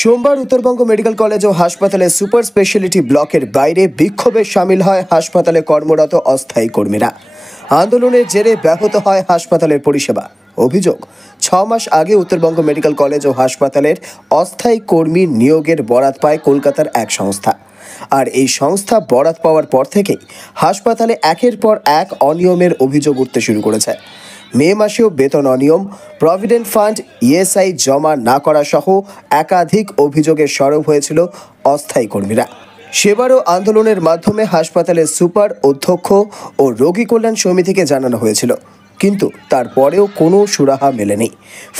সোমবার Uttarbanga medical college ও হাসপাতালে super speciality ব্লকের বাইরে বিক্ষোভে সামিল হয় হাসপাতালে কর্মরত অস্থায়ী কর্মীরা। আন্দোলনের জেরে ব্যাহত হয় হাসপাতালের পরিষেবা। অভিযোগ, 6 মাস আগে উত্তরবঙ্গ মেডিকেল কলেজ ও হাসপাতালের অস্থায়ী কর্মী নিয়োগের বরাত পায় কলকাতার এক সংস্থা। আর এই সংস্থা বরাত পাওয়ার পর থেকেই হাসপাতালে একের পর এক অনিয়মের অভিযোগ উঠতে শুরু করেছে। মে মাসেও বেতন অনিয়ম, প্রভিডেন্ট ফান্ড, ইএসআই জমা না করা সহ একাধিক অভিযোগে সরব হয়েছিল অস্থায়ী কর্মীরা। সেবারও আন্দোলনের মাধ্যমে হাসপাতালের সুপার, অধ্যক্ষ ও রোগী কল্যাণ সমিতিকে জানানো হয়েছিল, কিন্তু তারপরেও কোনো সুরাহা মেলেনি।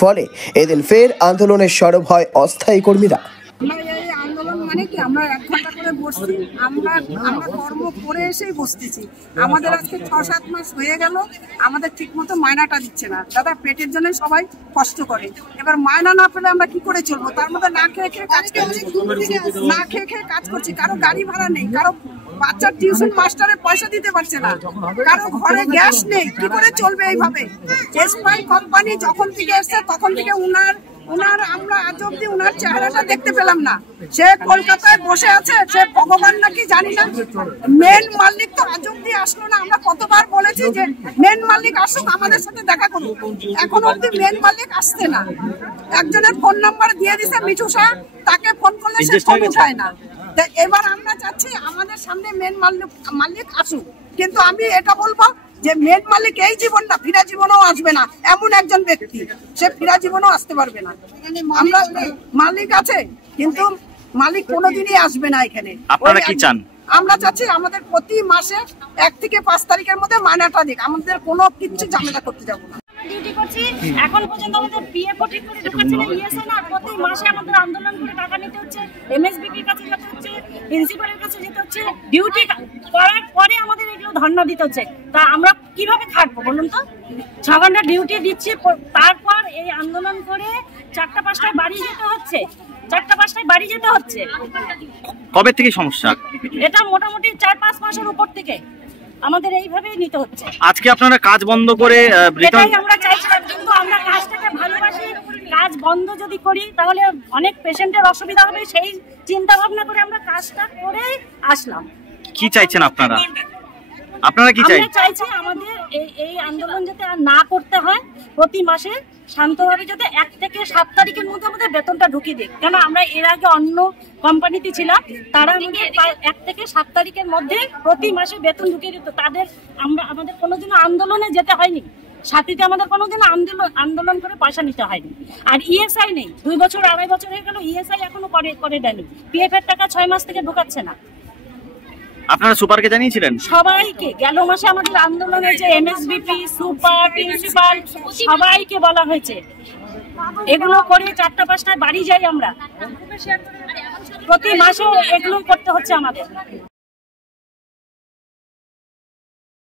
ফলে এদিন ফের আন্দোলনের সরব হয় অস্থায়ী কর্মীরা। মানে কি আমরা 1 ঘন্টা করে বসছি, আমরা কর্ম করে এসেই বসতেছি। আমাদের আজকে 6-7 মাস হয়ে গেল, আমাদের ঠিক মতো মায়নাটা দিচ্ছে না। দাদা, পেটের জন্য সবাই কষ্ট করে, এবার মায়না না পেলে আমরা কি করে চলবো? তার মধ্যে না খেয়ে কাজ করছি। কারো গাড়ি ভাড়া নেই, কারো বাচ্চার টিউশন মাস্টারের পয়সা দিতে পারছে না, কারো ঘরে গ্যাস নেই। কি করে চলবে এইভাবে? এসপাই কোম্পানি যখন থেকে এসছে তখন থেকে উনার আমরা আজ অব্দি উনার চেহারাটা দেখতে পেলাম না। সে কলকাতায় বসে আছে, সে ভগবান নাকি জানি না। মেন মালিক তো আজ অব্দি আসলো না। আমরা কতবার বলেছি যে মেন মালিক আসুক, আমাদের সাথে দেখা করুক। এখন অব্দি মেন মালিক আসছে না। একজনের ফোন নাম্বার দিয়ে দিছে মিঠুষা, তাকে ফোন করলে সে ফোন উঠায় না। এবার আমরা চাচ্ছি আমাদের সামনে মেন মালিক আসুক, কিন্তু আমি এটা বলবো যে মেন মালিক এই জীবন না, ফিরা জীবনেও আসবে না। এমন একজন ব্যক্তি, সে ফিরা জীবনেও আসতে পারবে না। আমরা মালিক আছে, কিন্তু মালিক কোনোদিনই আসবে না এখানে। আপনারা কি চান? আমরা চাচ্ছি আমাদের প্রতি মাসে 1 থেকে 5 তারিখের মধ্যে মায়নাটা দিক। আমাদের কোনো কিছু ঝামেলা করতে যাবো না। ডিউটি করছি, এখন পর্যন্ত আমাদের পিএফ ঠিক করে ঢুকাচ্ছে না, ইএসআই না। প্রতি মাসে আমাদের আন্দোলন করে টাকা নিতে হচ্ছে, এমএসবিপির কাছে যেতে হচ্ছে, প্রিন্সিপালের কাছে যেতে হচ্ছে। ডিউটি করার পরে আমাদের এগুলো ধর্ণা দিতে হচ্ছে। তা আমরা কিভাবে খাটবো বলুন তো? 6 ঘন্টা ডিউটি দিচ্ছি, তারপর এই আন্দোলন করে 4টা-5টায় বাড়ি যেতে হচ্ছে। 4টা-5টায় বাড়ি যেতে হচ্ছে। কবে থেকে সমস্যা? এটা মোটামুটি 4-5 মাসের উপর থেকে আমাদের এইভাবেই নিতে হচ্ছে। আজকে আপনারা কাজ বন্ধ করে এটাই আমরা চাইছিলাম, কিন্তু আমরা কাজটাকে ভালোবাসি। কাজ বন্ধ যদি করি তাহলে অনেক পেশেন্টের অসুবিধা হবে, সেই চিন্তা ভাবনা করে আমরা কাজটা করে আসলাম। কি চাইছেন আপনারা? আপনারা কি চাইছেন? আমরা চাইছি আমাদের এই আন্দোলন যাতে আর না করতে হয়। প্রতি মাসে শান্তভাবে যাতে 1 থেকে 7 তারিখের মধ্যে আমাদের বেতনটা ঢুকিয়ে দিক। কেন আমরা এর আগে অন্য কোম্পানিতে ছিলাম, তারা আমাদের 1 থেকে 7 তারিখের মধ্যে প্রতি মাসে বেতন ঢুকিয়ে দিত। আমাদের কোনোদিনও আন্দোলনে যেতে হয়নি। সাথীতে আমাদের কোনোদিনও আন্দোলন করে পয়সা নিতে হয়নি। আর ইএসআই নেই, 2 বছর 2.5 বছর হয়ে গেল, ইএসআই এখনো করে দেয়নি। পিএফ এর টাকা 6 মাস থেকে ঢোকাচ্ছে না। আপনারা সুপারকে জানিয়েছিলেন? সবাইকে গেল মাসে আমাদের আন্দোলনে যে এমএসবিপি, সুপার, প্রিন্সিপাল সবাইকে বলা হয়েছে। এগুলো করে 4টা-5টায় বাড়ি যাই আমরা। প্রতি মাসে এগুলো করতে হচ্ছে আমাদের।